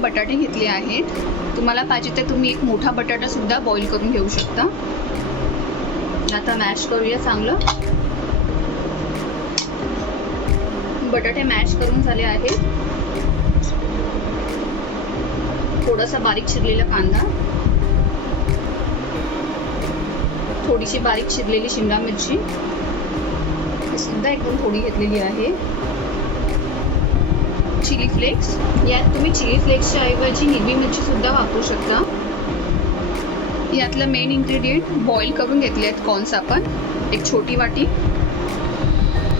बटाटे घेतले आहेत. तुम्हाला पाहिजे तर तुम्ही एक मोठा बटाटा सुद्धा बॉईल करून घेऊ शकता. आता मॅश करूया चांगलं. बटाटे मॅश करून झाले आहेत. थोडासा बारीक चिरलेला कांदा, थोडीशी बारीक चिरलेली शिमला मिरची सुद्धा एकदम थोडी घेतलेली आहे. चिली फ्लेक्स, यात तुम्ही चिली फ्लेक्सच्या ऐवजी हिरवी मिरची सुद्धा वापरू शकता. यातलं मेन इन्ग्रेडियंट बॉईल करून घेतले आहेत कॉर्न्स आपण, एक छोटी वाटी.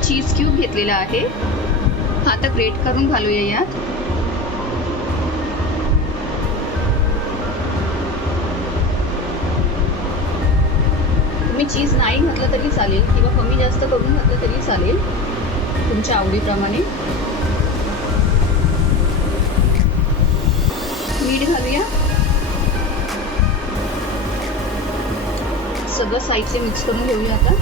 चीज क्यूब घेतलेला आहे, हा आता ग्रेट करून घालूया यात. तुम्ही चीज नाही घातलं तरी चालेल किंवा कमी जास्त करून घातलं तरी चालेल, तुमच्या आवडीप्रमाणे. मीठ घालूया. सगळं साईडचे मिक्स करून घेऊया आता.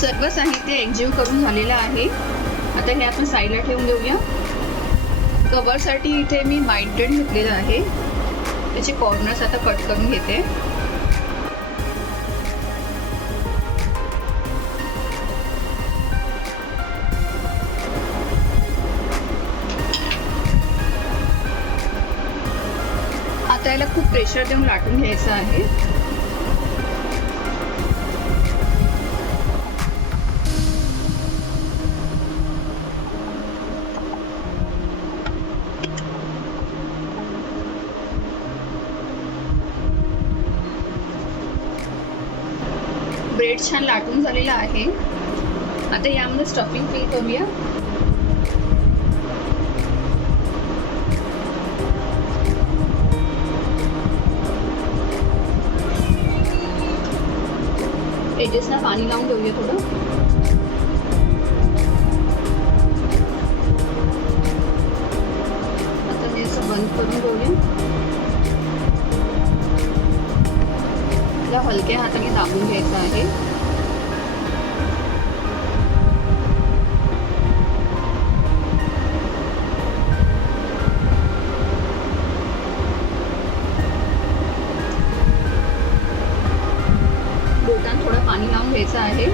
सर्व साहित्य एकजीव करून झालेलं आहे. आता हे आपण साईडला ठेवून देऊया. कव्हरसाठी इथे मी व्हाईट ब्रेड घेतलेलं आहे, त्याचे कॉर्नर्स आता कट करून घेते. आता याला खूप प्रेशर देऊन लाटून घ्यायचं आहे. ब्रेड छान लाटून झालेला आहे. आता यामध्ये स्टफिंग फिल करूया. एजेसना पाणी लावून देऊया थोडं. आता हे असं बंद करून घेऊया. त्याला हलक्या हाताने दाबून घ्यायचं आहे. बोटान थोडं पाणी लावून घ्यायचं आहे.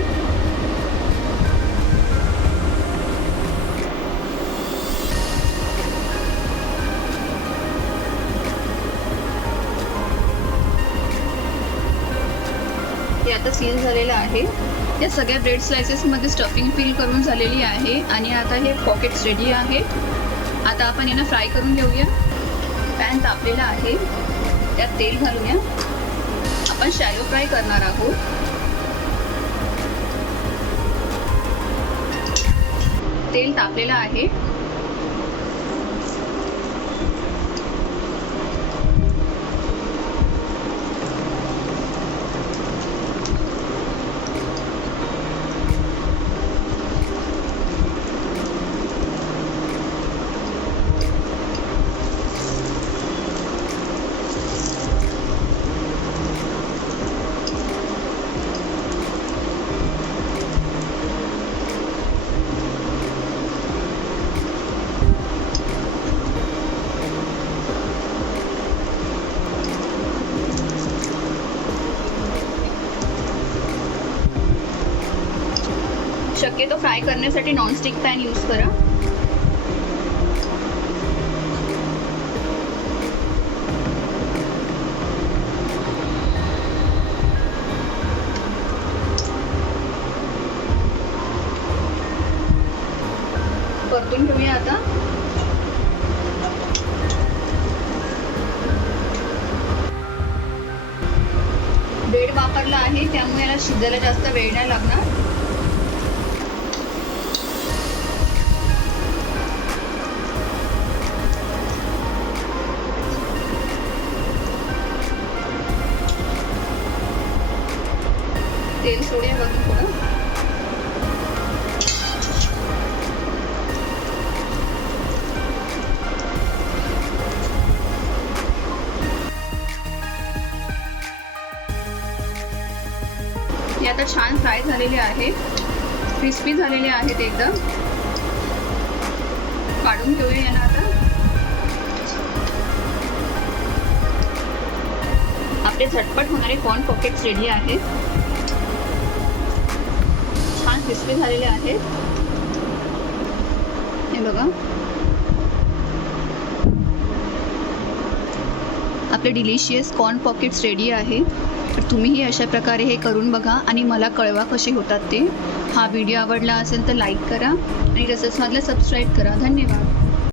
हे आता सील झालेलं आहे. या सगळ्या ब्रेड स्लायसेस मध्ये स्टफिंग फिल करून झालेली आहे आणि आता हे पॉकेट्स रेडी आहेत. आता आपण यांना फ्राय करून घेऊया. पॅन तापलेला आहे, त्यात तेल घालूया. आपण शॅलो फ्राय करणार आहोत. तेल तापलेलं आहे. शक्यतो फ्राय करण्यासाठी नॉनस्टिक पॅन यूज करा. परतून घेऊया आता. ब्रेड वापरला आहे त्यामुळे याला शिजायला जास्त वेळ नाही लागणार. तेल सोडूया वरून थोडं. हे आता छान फ्राय झालेले आहेत, क्रिस्पी झालेले आहेत एकदम. काढून घेऊया यांना आता. आपले झटपट होणारे कॉर्न पॉकेट्स रेडी आहेत. छान क्रिस्पी झालेले आहेत. हे बघा, आपले डिलिशियस कॉर्न पॉकेट्स रेडी आहे. तर तुम्हीही अशा प्रकारे हे करून बघा आणि मला कळवा कसे होतात ते. हा व्हिडिओ आवडला असेल तर लाईक करा आणि रससमादला सबस्क्राईब करा. धन्यवाद.